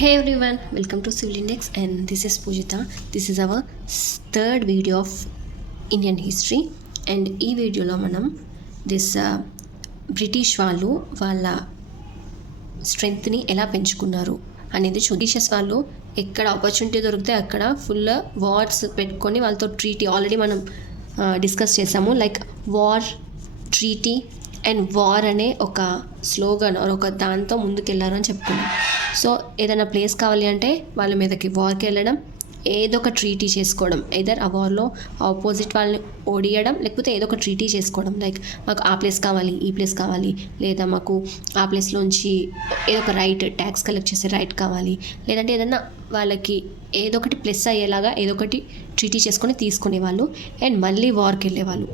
Hey everyone, welcome to Civil Index and this is Pujita. This is our third video of Indian history and ఈ వీడియోలో మనం British వాళ్ళు వాళ్ళ స్ట్రెంగ్త్ని ఎలా పెంచుకున్నారు అనేది బ్రిటిషర్స్ వాళ్ళు ఎక్కడ ఆపర్చునిటీ దొరికితే అక్కడ ఫుల్ వార్స్ పెట్టుకొని వాళ్ళతో ట్రీటీ ఆల్రెడీ మనం డిస్కస్ చేసాము. Like war, treaty and war అనే ఒక స్లోగన్ ఒక దాంతో ముందుకెళ్ళారు అని చెప్పుకున్నాం. సో ఏదైనా ప్లేస్ కావాలి అంటే వాళ్ళ మీదకి వార్కి వెళ్ళడం, ఏదో ఒక ట్రీటీ చేసుకోవడం, ఎదర్ ఆ వార్లో ఆపోజిట్ వాళ్ళని ఓడియడం లేకపోతే ఏదో ఒక ట్రీటీ చేసుకోవడం. లైక్ మాకు ఆ ప్లేస్ కావాలి, ఈ ప్లేస్ కావాలి, లేదా మాకు ఆ ప్లేస్లోంచి ఏదో ఒక రైట్ ట్యాక్స్ కలెక్ట్ చేసే రైట్ కావాలి, లేదంటే ఏదన్నా వాళ్ళకి ఏదో ఒకటి ప్లస్ అయ్యేలాగా ఏదో ఒకటి ట్రీటీ చేసుకొని తీసుకునేవాళ్ళు అండ్ మళ్ళీ వార్కి వెళ్ళేవాళ్ళు.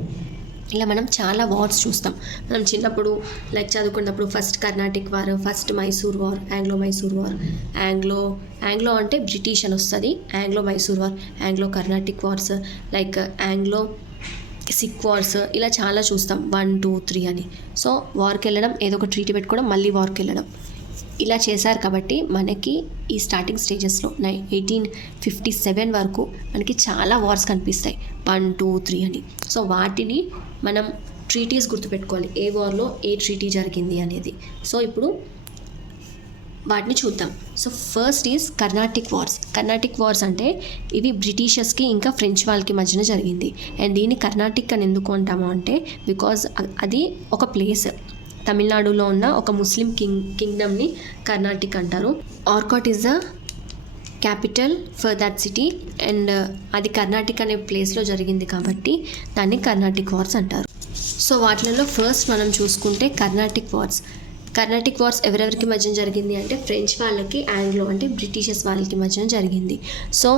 ఇలా మనం చాలా వార్స్ చూస్తాం. మనం చిన్నప్పుడు లైక్ చదువుకున్నప్పుడు first Carnatic war, first Mysore war, Anglo Mysore war, Anglo అంటే బ్రిటిష్ అని వస్తుంది, Anglo Mysore war, Anglo Carnatic wars, like Anglo Sikh wars, ఇలా చాలా చూస్తాం 1, 2, 3 అని. సో వార్కి వెళ్ళడం, ఏదో ఒక ట్రీటీ పెట్టుకోవడం, మళ్ళీ వార్కి వెళ్ళడం, ఇలా చేశారు. కాబట్టి మనకి ఈ స్టార్టింగ్ స్టేజెస్లో 1857 వరకు మనకి చాలా వార్స్ కనిపిస్తాయి 1, 2, 3 అని. సో వాటిని మనం ట్రీటీస్ గుర్తుపెట్టుకోవాలి, ఏ వార్లో ఏ ట్రీటీ జరిగింది అనేది. సో ఇప్పుడు వాటిని చూద్దాం. So first is Carnatic wars. Carnatic wars అంటే ఇవి బ్రిటిషర్స్కి ఇంకా ఫ్రెంచ్ వాళ్ళకి మధ్యన జరిగింది. అండ్ దీన్ని కర్ణాటిక్ అని ఎందుకు అంటాము అంటే బికాజ్ అది ఒక ప్లేస్, తమిళనాడులో ఉన్న ఒక ముస్లిం కింగ్డమ్ని కర్ణాటిక్ అంటారు. Arcot is the capital for that city and అది కర్ణాటిక్ అనే ప్లేస్లో జరిగింది కాబట్టి దాన్ని కర్ణాటిక్ వార్స్ అంటారు. సో వాటిలలో ఫస్ట్ మనం చూసుకుంటే కర్ణాటిక్ వార్స్ ఎవరెవరికి మధ్యన జరిగింది అంటే ఫ్రెంచ్ వాళ్ళకి, ఆంగ్లో అంటే బ్రిటిషర్స్ వాళ్ళకి మధ్యన జరిగింది. సో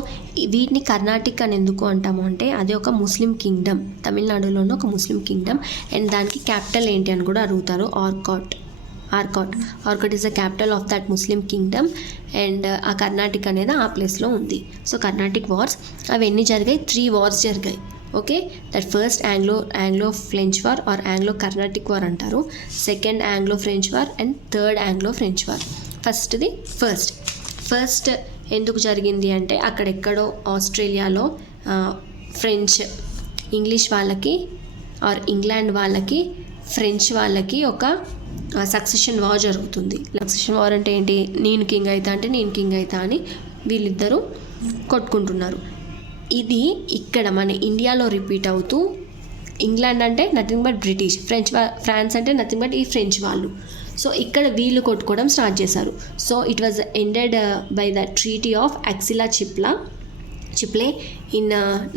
వీటిని కర్ణాటిక్ అని ఎందుకు అంటాము అంటే అది ఒక ముస్లిం కింగ్డమ్, తమిళనాడులో ఉన్న ఒక ముస్లిం కింగ్డమ్ అండ్ దానికి క్యాపిటల్ ఏంటి అని కూడా అడుగుతారు. Arcot is the capital of that Muslim Kingdom and ఆ కర్ణాటిక్ అనేది ఆ ప్లేస్లో ఉంది. సో కర్ణాటిక్ వార్స్ అవి ఎన్ని జరిగాయి? 3 వార్స్ జరిగాయి. Okay, that first Anglo French war or Anglo Carnatic war అంటారు, second Anglo French war and third Anglo French war. First ఎందుకు జరిగింది అంటే అక్కడెక్కడో ఆస్ట్రేలియాలో ఇంగ్లీష్ వాళ్ళకి ఆర్ ఇంగ్లాండ్ వాళ్ళకి ఫ్రెంచ్ వాళ్ళకి ఒక సక్సెషన్ వార్ జరుగుతుంది. సక్సెషన్ వార్ అంటే ఏంటి? నేను కింగ్ అవుతా అని వీళ్ళిద్దరూ కొట్టుకుంటున్నారు. ఇది ఇక్కడ మన ఇండియాలో రిపీట్ అవుతూ ఇంగ్లాండ్ అంటే నథింగ్ బట్ బ్రిటిష్, ఫ్రాన్స్ అంటే నథింగ్ బట్ ఈ ఫ్రెంచ్ వాళ్ళు. సో ఇక్కడ వీళ్ళు కొట్టుకోవడం స్టార్ట్ చేశారు. So it was ended by the treaty of Aix-la-Chapelle in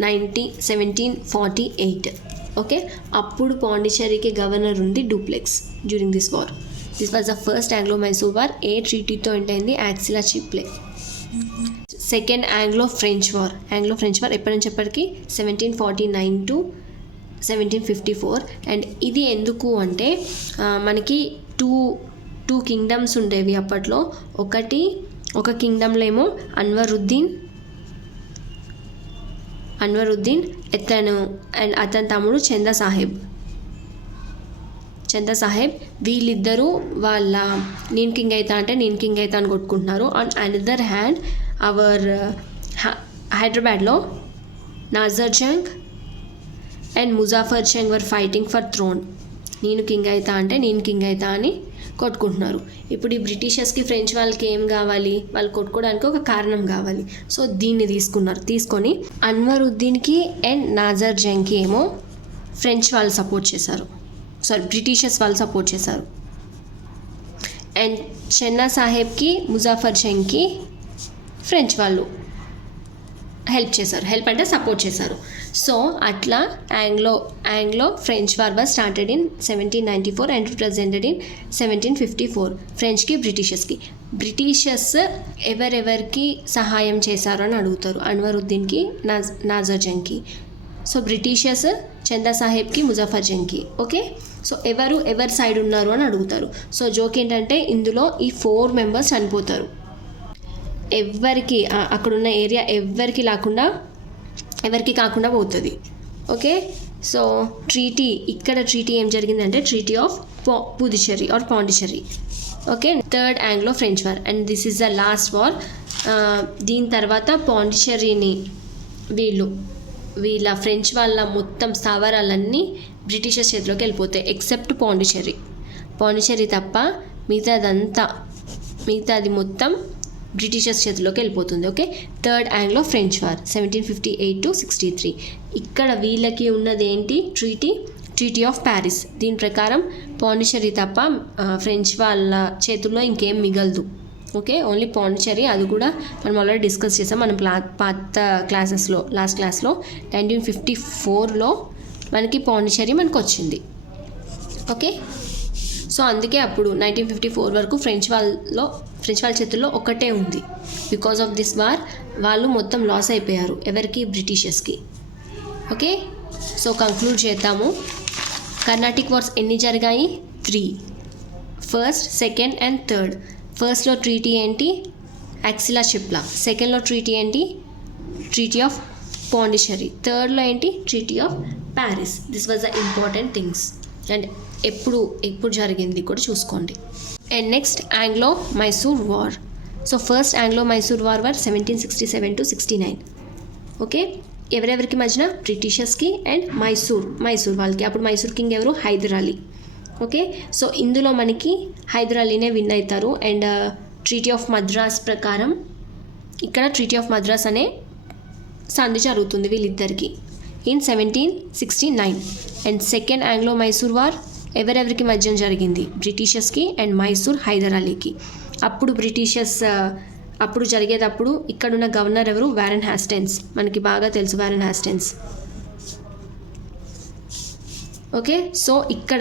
1748. Okay, అప్పుడు పాండిచ్చేరికి గవర్నర్ ఉంది Dupleix during this war. This was the first Anglo Mysore war. ఏ ట్రీటీతో ఎండ్ అయింది? Aix-la-Chapelle. Second Anglo French war ఎప్పటి నుంచి ఎప్పటికి? 1749 to 1754. అండ్ ఇది ఎందుకు అంటే మనకి టూ కింగ్డమ్స్ ఉండేవి అప్పట్లో. ఒక కింగ్డమ్లో ఏమో అన్వరుద్దీన్ ఎత్తను అండ్ అతని తమ్ముడు చందా సాహెబ్ వీళ్ళిద్దరూ వాళ్ళ నేను కింగ్ అవుతా అని కొట్టుకుంటున్నారు. ఆన్ అనదర్ హ్యాండ్ అవర్ హైదరాబాద్లో Nasir Jung and Muzaffar Jung were fighting for throne. నేను కింగ్ అవుతా అని కొట్టుకుంటున్నారు. ఇప్పుడు ఈ బ్రిటిషర్స్కి ఫ్రెంచ్ వాళ్ళకి ఏం కావాలి? వాళ్ళు కొట్టుకోవడానికి ఒక కారణం కావాలి. సో దీన్ని తీసుకొని అన్వరుద్దీన్కి అండ్ నాజర్ జంగ్కి ఏమో ఫ్రెంచ్ వాళ్ళు సపోర్ట్ చేశారు, బ్రిటిషర్స్ వాళ్ళు సపోర్ట్ చేశారు. అండ్ చన్నా సాహెబ్కి, ముజాఫర్ జంగ్కి ఫ్రెంచ్ వాళ్ళు హెల్ప్ అంటే సపోర్ట్ చేశారు. సో అట్లా Anglo French war was started in 1794 and it was ended in 1754. ఫ్రెంచ్కి బ్రిటిషర్స్ ఎవరెవరికి సహాయం చేశారు అని అడుగుతారు. అన్వరుద్దీన్కి, నాజర్ జంగ్కి. సో బ్రిటిషర్స్ చందా సాహెబ్కి, ముజాఫర్ జంగ్కి. ఓకే, సో ఎవరి సైడ్ ఉన్నారు అని అడుగుతారు. సో జోక్ ఏంటంటే ఇందులో ఈ 4 మెంబర్స్ చనిపోతారు. ఎవరికి అక్కడున్న ఏరియా ఎవరికి కాకుండా పోతుంది. ఓకే, సో ట్రీటీ ఏం జరిగిందంటే treaty of Puducherry or Pondicherry. Okay, third Anglo French war and this is the last war. దీని తర్వాత పాండిచెర్రీని వీళ్ళ ఫ్రెంచ్ వాళ్ళ మొత్తం స్థావరాలన్నీ బ్రిటిషర్స్ చేతిలోకి వెళ్ళిపోతాయి ఎక్సెప్ట్ పాండిచెర్రీ తప్ప మిగతాది మొత్తం బ్రిటిషర్స్ చేతిలోకి వెళ్ళిపోతుంది. Okay, third Anglo French war 1758 to 63. ఇక్కడ వీళ్ళకి ఉన్నది ఏంటి, ట్రీటీ ఆఫ్ ప్యారిస్. దీని ప్రకారం పాండిచెర్రీ తప్ప ఫ్రెంచ్ వాళ్ళ చేతుల్లో ఇంకేం మిగలదు. ఓకే, ఓన్లీ పాండిచెర్రీ, అది కూడా మనం ఆల్రెడీ డిస్కస్ చేసాం మనం పాత క్లాసెస్లో, లాస్ట్ క్లాస్లో 1954లో మనకి పాండిచెర్రీ మనకు వచ్చింది. ఓకే, సో అందుకే అప్పుడు 1954 వరకు ఫ్రెంచ్ వాళ్ళ చేతుల్లో ఒకటే ఉంది. బికాస్ ఆఫ్ దిస్ వార్ వాళ్ళు మొత్తం లాస్ అయిపోయారు. ఎవరికి, బ్రిటిషర్స్కి. ఓకే, సో కంక్లూడ్ చేద్దాము. కర్ణాటిక్ వార్స్ ఎన్ని జరిగాయి, 3. First, second and third. ఫస్ట్లో ట్రీటీ ఏంటి, యాక్సిలా చిప్లా. సెకండ్లో ట్రీటీ ఏంటి, ట్రీటీ ఆఫ్ పాండిచెర్రీ. థర్డ్లో ఏంటి, treaty of Paris. This was the important things and ఎప్పుడు జరిగింది కూడా చూసుకోండి. And next, Anglo Mysore war. So first Anglo Mysore war 1767 to 69. Okay, ఎవరెవరికి మధ్యన, బ్రిటిషర్స్కి అండ్ మైసూర్ వాళ్ళకి. అప్పుడు మైసూర్ కింగ్ ఎవరు, హైదర్ అలీ. ఓకే, సో ఇందులో మనకి హైదర్ అలీనే విన్ అవుతారు. అండ్ ట్రీటీ ఆఫ్ మద్రాస్ ప్రకారం ఇక్కడ ట్రీటీ ఆఫ్ మద్రాస్ అనే సంధి జరుగుతుంది వీళ్ళిద్దరికి in 1769. And second Anglo Mysore war ఎవరెవరికి మధ్య జరిగింది, బ్రిటిషర్స్కి అండ్ హైదర్ అలీకి. అప్పుడు జరిగేటప్పుడు ఇక్కడున్న గవర్నర్ ఎవరు, వారెన్ హ్యాస్టన్స్. మనకి బాగా తెలుసు వారెన్ హ్యాస్టన్స్. ఓకే, సో ఇక్కడ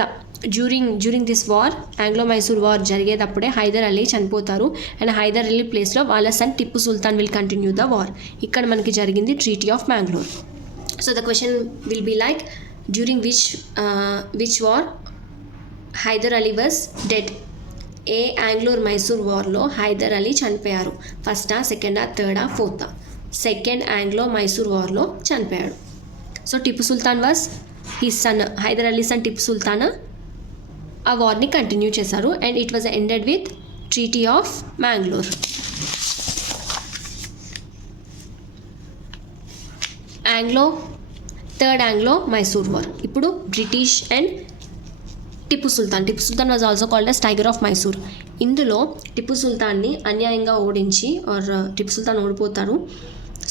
during this war, Anglo Mysore war జరిగేటప్పుడే హైదర్ అలీ చనిపోతారు. అండ్ హైదర్ అలీ ప్లేస్లో వాళ్ళ son Tipu Sultan will continue the war. ఇక్కడ మనకి జరిగింది treaty of Mangalore. So the question will be like, during which war Hyder Ali was dead. ఏ ఆంగ్లోర్ మైసూర్ వార్లో హైదర్ అలీ చనిపోయారు, ఫస్టా, సెకండా, థర్డా, ఫోర్తా. సెకండ్ ఆంగ్లో మైసూర్ వార్లో చనిపోయాడు. So Tipu Sultan was his son, Hyder Ali son Tipu Sultan ఆ వార్ని కంటిన్యూ చేశారు. And it was ended with treaty of Mangalore. Third Anglo Mysore war. ఇప్పుడు British and Tipu Sultan was also called as tiger of Mysore. ఇందులో టిప్పు సుల్తాన్ని అన్యాయంగా ఓడించి టిప్పు సుల్తాన్ ఓడిపోతారు.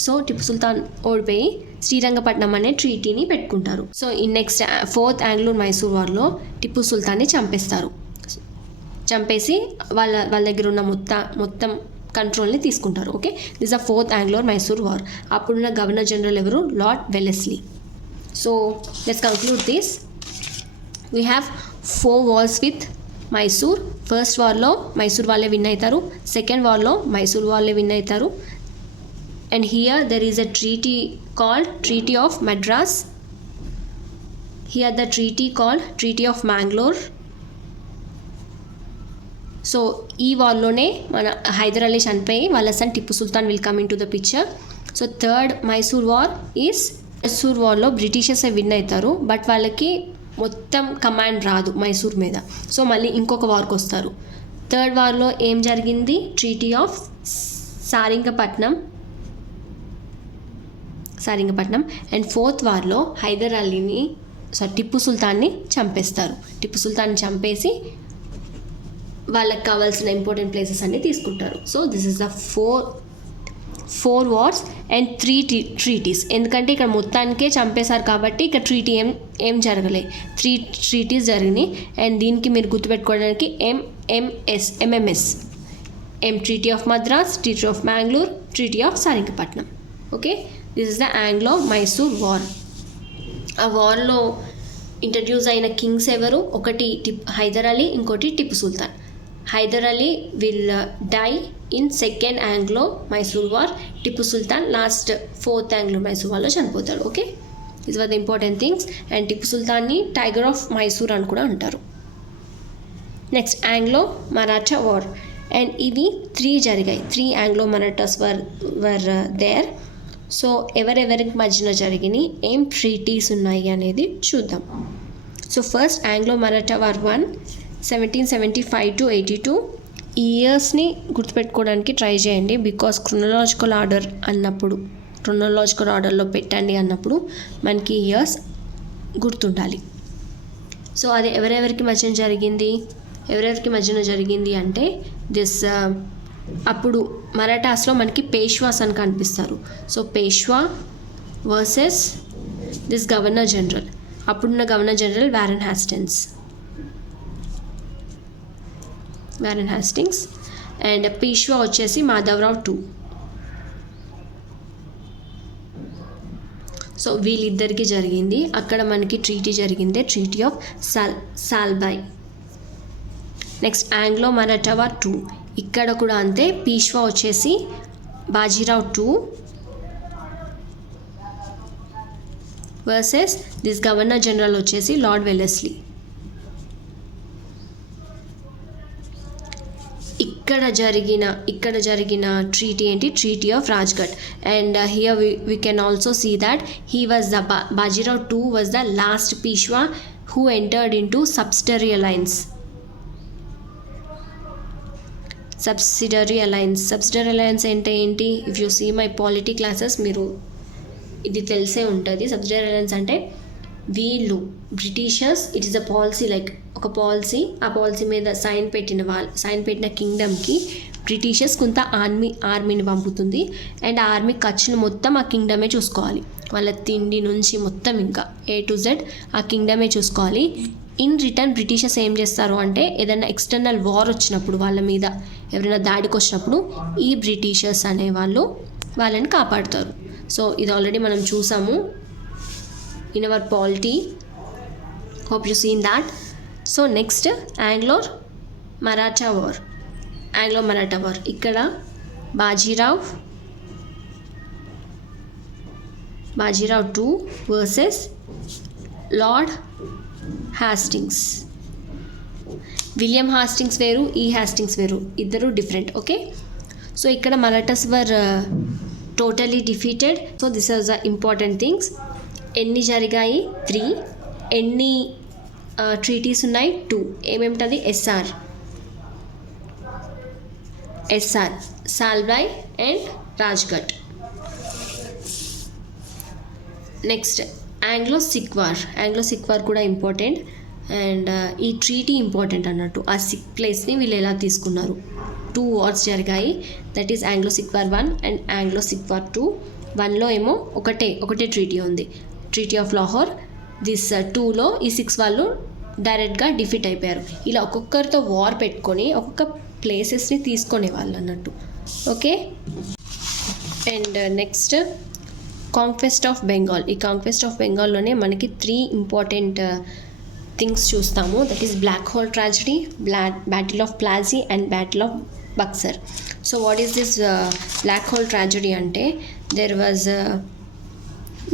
సో టిప్పు సుల్తాన్ ఓడిపోయి శ్రీరంగపట్నం అనే ట్రీటీని పెట్టుకుంటారు. సో ఈ నెక్స్ట్ ఫోర్త్ ఆంగ్లో మైసూర్ వార్లో టిప్పు సుల్తాన్ని చంపేసి వాళ్ళ దగ్గర ఉన్న మొత్తం కంట్రోల్ని తీసుకుంటారు. Okay, this the fourth Anglo Mysore war. అప్పుడున్న గవర్నర్ జనరల్ ఎవరు, lord Wellesley. So let's conclude this. We have 4 wars with Mysore. First వార్లో మైసూర్ వాళ్ళే విన్ అవుతారు. సెకండ్ వార్లో మైసూర్ వాళ్ళే విన్ అవుతారు. And here there is a treaty called treaty of Madras. Here the treaty called treaty of Mangalore. So ఈ వార్లోనే మన హైదర్ అలీ చనిపోయి వాళ్ళ son Tipu Sultan will come into the picture. So third Mysore war Mysore వార్లో బ్రిటిషర్స్ విన్ అవుతారు, బట్ వాళ్ళకి మొత్తం కమాండ్ రాదు మైసూర్ మీద. సో మళ్ళీ ఇంకొక వార్కి వస్తారు. థర్డ్ వార్లో ఏం జరిగింది, treaty of Seringapatam. And fourth వార్లో హైదర్ అలీని టిప్పు సుల్తాన్ని చంపేస్తారు. టిప్పు సుల్తాన్ని చంపేసి వాళ్ళకి కావాల్సిన ఇంపార్టెంట్ ప్లేసెస్ అన్నీ తీసుకుంటారు. So this is the four wars and 3 treaties. ఎందుకంటే ఇక్కడ మొత్తానికే చంపేశారు కాబట్టి ఇక్కడ ట్రీటీ ఏం జరగలే, 3 ట్రీటీస్ జరిగినాయి. అండ్ దీనికి మీరు గుర్తుపెట్టుకోవడానికి MMS treaty of Madras, treaty of Mangalore, treaty of Seringapatam. Okay, this is the Anglo Mysore war. ఆ వార్లో ఇంట్రడ్యూస్ అయిన కింగ్స్ ఎవరు, ఒకటి హైదర్ అలీ, ఇంకోటి Tipu Sultan. Hyder Ali will die in second Anglo Mysore war. Tipu Sultan last fourth Anglo Mysore వార్లో చనిపోతాడు. Okay, these were the important things. And Tipu సుల్తాన్ని tiger of Mysore అని కూడా అంటారు. Next Anglo Maratha war. And ఇవి 3 జరిగాయి. 3 Anglo Marathas were there. So ఎవరెవరికి మధ్యన జరిగినాయి, ఏం ట్రీటీస్ ఉన్నాయి అనేది చూద్దాం. So first Anglo Maratha war 1 1775 to 82. ఇయర్స్ని గుర్తుపెట్టుకోవడానికి try చేయండి, బికాస్ క్రొనలాజికల్ ఆర్డర్లో పెట్టండి అన్నప్పుడు మనకి ఇయర్స్ గుర్తుండాలి. సో అది ఎవరెవరికి మధ్యన జరిగింది అంటే దిస్ అప్పుడు మరాఠాస్లో మనకి పేష్వాస్ అని కనిపిస్తారు. So Peshwa versus this governor general, అప్పుడున్న governor general Warren Hastings and Peshwa వచ్చేసి మాధవరావు II. సో వీళ్ళిద్దరికి జరిగింది. అక్కడ మనకి ట్రీటీ జరిగిందే treaty of Salbai. Next Anglo Maratha war II. ఇక్కడ కూడా అంతే, పీష్వా వచ్చేసి Bajirao II versus this governor general వచ్చేసి లార్డ్ వెల్లెస్లీ. ఇక్కడ జరిగిన ట్రీటీ ఏంటి? Treaty of Rajghat. And here we can also see that he was the Bajirao II was the last Peshwa who entered into subsidiary alliance. Subsidiary alliance అంటే ఏంటి? If you see my polity classes మీరు ఇది తెలిసే ఉంటుంది. Subsidiary alliance అంటే వీళ్ళు Britishers, it is a policy, like ఒక policy, ఆ పాలసీ మీద సైన్ పెట్టిన కింగ్డమ్కి బ్రిటిషర్స్ కొంత ఆర్మీని పంపుతుంది. అండ్ ఆ ఆర్మీ ఖర్చులు మొత్తం ఆ కింగ్డమే చూసుకోవాలి. వాళ్ళ తిండి నుంచి మొత్తం ఇంకా A to Z ఆ కింగ్డమే చూసుకోవాలి. ఇన్ రిటర్న్ బ్రిటిషర్స్ ఏం చేస్తారు అంటే ఏదైనా ఎక్స్టర్నల్ వార్ వచ్చినప్పుడు, వాళ్ళ మీద ఎవరైనా దాడికి వచ్చినప్పుడు ఈ బ్రిటిషర్స్ అనేవాళ్ళు వాళ్ళని కాపాడుతారు. సో ఇది ఆల్రెడీ మనం చూసాము in our polity. Hope you seen that. So next Anglo-Maratha war. ఇక్కడ Bajirao II versus lord Hastings. William Hastings వేరు, హ్యాస్టింగ్స్ వేరు, ఇద్దరు డిఫరెంట్. ఓకే, సో ఇక్కడ Marathas were totally defeated. So this are the important things. ఎన్ని జరిగాయి? 3. ఎన్ని ట్రీటీస్ ఉన్నాయి? 2. ఏమేమిటది? S R, Salbai and Rajghat. Next Anglo Sikh war కూడా ఇంపార్టెంట్. అండ్ ఈ ట్రీటీ ఇంపార్టెంట్ అన్నట్టు. ఆ సిక్ ప్లేస్ని వీళ్ళు ఎలా తీసుకున్నారు? 2 వార్స్ జరిగాయి, that is Anglo Sikh war 1 and Anglo Sikh war 2. 1లో ఏమో ఒకటే ట్రీటీ ఉంది, ట్రీటీ ఆఫ్ లాహోర్. దిస్ 2లో ఈ 6 వాళ్ళు డైరెక్ట్గా డిఫీట్ అయిపోయారు. ఇలా ఒక్కొక్కరితో వార్ పెట్టుకొని ఒక్కొక్క ప్లేసెస్ని తీసుకునే వాళ్ళు అన్నట్టు. Okay, and next conquest of Bengal. ఈ కాంక్వెస్ట్ ఆఫ్ బెంగాల్లోనే మనకి 3 ఇంపార్టెంట్ థింగ్స్ చూస్తాము. That is black hole tragedy, battle of Plassey and battle of Buxar. So what is this black hole tragedy అంటే there was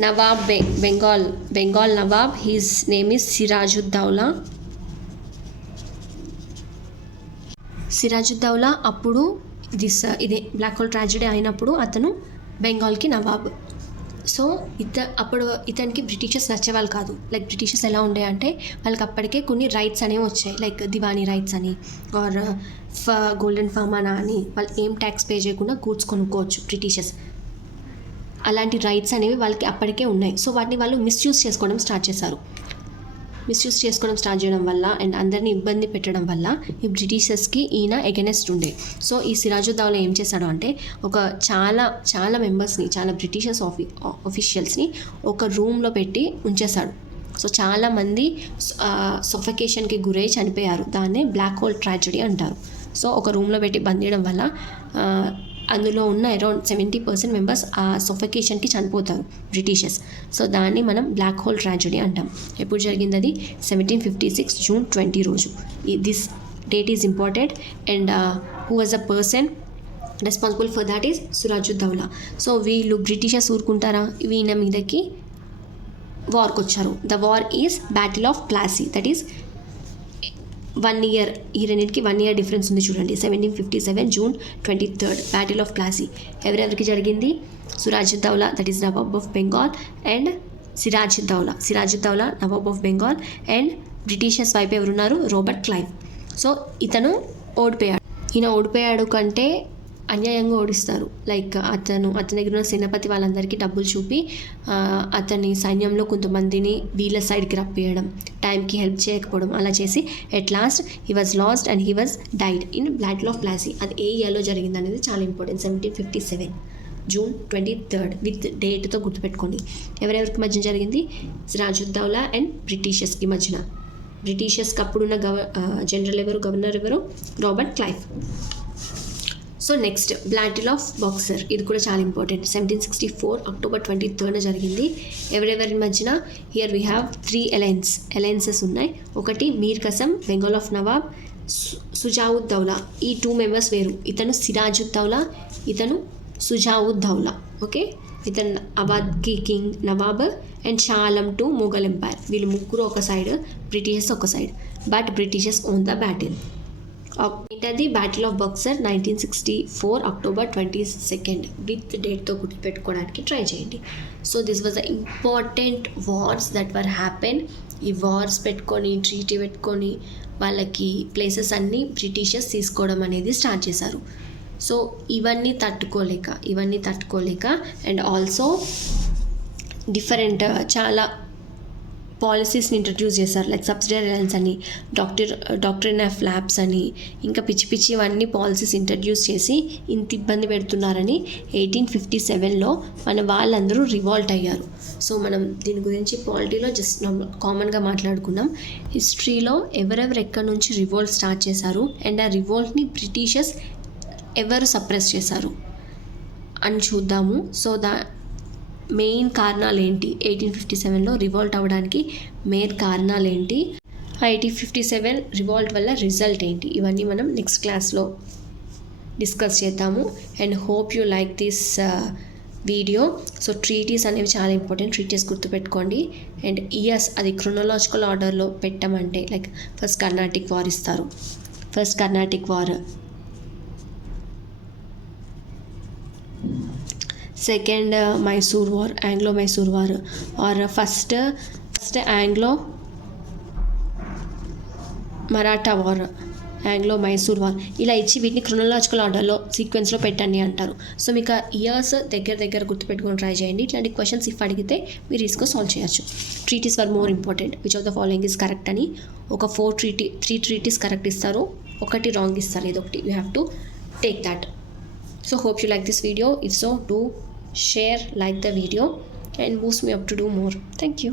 nawab Bengal nawab, his name is Sirajuddaula. అప్పుడు ఇదే black hole tragedy అయినప్పుడు అతను బెంగాల్కి నవాబ్. సో ఇతనికి బ్రిటిషర్స్ నచ్చేవాళ్ళు కాదు. లైక్ బ్రిటిషర్స్ ఎలా ఉండే అంటే వాళ్ళకి అప్పటికే కొన్ని రైట్స్ అనేవి వచ్చాయి, లైక్ దివానీ రైట్స్ అని ఆర్ గోల్డెన్ ఫార్మానా అని. వాళ్ళు ఏం ట్యాక్స్ పే చేయకుండా గూడ్స్ కొనుక్కోవచ్చు బ్రిటిషర్స్. అలాంటి రైట్స్ అనేవి వాళ్ళకి అప్పటికే ఉన్నాయి. సో వాటిని వాళ్ళు మిస్యూజ్ చేసుకోవడం స్టార్ట్ చేయడం వల్ల అండ్ అందరినీ ఇబ్బంది పెట్టడం వల్ల ఈ బ్రిటిషర్స్కి ఈయన ఎగెనెస్ట్ ఉండే. సో ఈ సిరాజుద్దౌలా ఏం చేశాడు అంటే చాలా మెంబర్స్ని, చాలా బ్రిటిషర్స్ ఆఫీషియల్స్ని ఒక రూమ్లో పెట్టి ఉంచేశాడు. సో చాలామంది సఫకేషన్కి గురై చనిపోయారు. దాన్నే బ్లాక్ హోల్ ట్రాజడీ అంటారు. సో ఒక రూమ్లో పెట్టి బంధించడం వల్ల అందులో ఉన్న అరౌండ్ 70% మెంబర్స్ ఆ సఫకేషన్కి చనిపోతారు బ్రిటిషర్స్. సో దాన్ని మనం బ్లాక్ హోల్ ట్రాజడీ అంటాం. ఎప్పుడు జరిగింది అది? 1756 జూన్ 20 రోజు. This date is important. And who was a person responsible for that is Siraj-ud-Daulah. So వీళ్ళు బ్రిటిషర్స్ ఊరుకుంటారా? ఈయన మీదకి వార్కి వచ్చారు. The war is battle of Plassey. That is 1 year, ఈ రెండింటికి 1 year డిఫరెన్స్ ఉంది చూడండి. 1757 జూన్ 23 బ్యాటిల్ ఆఫ్ ప్లాసీ. ఎవరెవరికి జరిగింది? Siraj-ud-Daulah, that is Nawab of Bengal, and Siraj-ud-Daulah Nawab of Bengal. And Britishers వైపు ఎవరున్నారు? Robert Clive. సో ఇతను ఓడిపోయాడు. ఈయన ఓడిపోయాడు కంటే అన్యాయంగా ఓడిస్తారు. లైక్ అతని దగ్గర ఉన్న సేనాపతి వాళ్ళందరికీ డబ్బులు చూపి అతని సైన్యంలో కొంతమందిని వీళ్ళ సైడ్కి రప్పియడం, టైంకి హెల్ప్ చేయకపోవడం అలా చేసి at last he was last and he was died in battle of Plassey. అది ఏ ఇయర్లో జరిగింది అనేది చాలా ఇంపార్టెంట్. 1757 June 23 విత్ డేట్తో గుర్తుపెట్టుకోండి. ఎవరెవరికి మధ్య జరిగింది? సిరాజుద్దౌలా అండ్ బ్రిటిషర్స్కి మధ్యన. బ్రిటిషర్స్కి అప్పుడున్న జనరల్ ఎవరు, గవర్నర్ ఎవరు? Robert Clive. So next battle of boxer, ఇది కూడా చాలా ఇంపార్టెంట్. 1764 October 23 జరిగింది. ఎవరెవరి మధ్యన? హియర్ వీ హ్యావ్ 3 అలయన్సెస్ ఉన్నాయి. ఒకటి మీర్ కసం, బెంగాల్ ఆఫ్ నవాబ్, సుజావుద్దౌలా. ఈ 2 మెంబర్స్ వేరు. ఇతను సిరాజుద్దౌలా, ఇతను సుజావుద్దౌలా. ఓకే, ఇతను అవాద్కి king nawab and Shah Alam two Mughal empire. వీళ్ళు ముగ్గురు ఒక సైడ్, బ్రిటిషర్స్ ఒక side. But britishers won the battle. ఏంటది? Battle of Buxar 1964 October 22 with డేట్తో గుర్తుపెట్టుకోవడానికి ట్రై చేయండి. So this was the important wars that were happen. ఈ వార్స్ పెట్టుకొని, ట్రీటీ పెట్టుకొని వాళ్ళకి ప్లేసెస్ అన్నీ బ్రిటిషర్స్ తీసుకోవడం అనేది స్టార్ట్ చేశారు. సో ఇవన్నీ తట్టుకోలేక అండ్ ఆల్సో డిఫరెంట్ చాలా పాలసీస్ని ఇంట్రడ్యూస్ చేశారు. లైక్ సబ్సిడరీ అలయన్స్ అని, డాక్టరీన్ ఆఫ్ ల్యాబ్స్ అని, ఇంకా పిచ్చి ఇవన్నీ పాలసీస్ ఇంట్రడ్యూస్ చేసి ఇంత ఇబ్బంది పెడుతున్నారని 1857లో మన వాళ్ళందరూ రివాల్ట్ అయ్యారు. సో మనం దీని గురించి పాలిటీలో జస్ట్ కామన్గా మాట్లాడుకున్నాం. హిస్టరీలో ఎవరెవరు ఎక్కడి నుంచి రివోల్ట్ స్టార్ట్ చేశారు అండ్ ఆ రివోల్ట్ని బ్రిటిషర్స్ ఎవరు సప్రెస్ చేశారు అని చూద్దాము. సో మెయిన్ కారణాలు ఏంటి, 1857లో రివాల్ట్ అవ్వడానికి మెయిన్ కారణాలు ఏంటి, 1857 రివాల్ట్ వల్ల రిజల్ట్ ఏంటి, ఇవన్నీ మనం నెక్స్ట్ క్లాస్లో డిస్కస్ చేద్దాము. And hope you like this video. So treaties అనేవి చాలా ఇంపార్టెంట్. ట్రీటీస్ గుర్తుపెట్టుకోండి. అండ్ ఇయర్స్ అది క్రొనలాజికల్ ఆర్డర్లో పెట్టమంటే లైక్ ఫస్ట్ కర్ణాటిక్ వార్ ఇస్తారు. First Carnatic war, second Mysore war, Anglo Mysore war, or first Anglo Maratha war, Anglo Mysore war, ఇలా ఇచ్చి వీటిని క్రొనలాజికల్ ఆర్డర్లో సీక్వెన్స్లో పెట్టండి అంటారు. సో మీకు ఇయర్స్ దగ్గర గుర్తుపెట్టుకొని ట్రై చేయండి. ఇట్లాంటి క్వశ్చన్స్ ఇఫ్ అడిగితే మీరు ఈజీగా సాల్వ్ చేయొచ్చు. Treaties were more important. Which of the following is correct అని ఒక 3 ట్రీటీస్ కరెక్ట్ ఇస్తారు, ఒకటి రాంగ్ ఇస్తారు, ఏదొకటి. You have to take that. So hope you like this video. If so, do share, like the video and boost me up to do more. Thank you.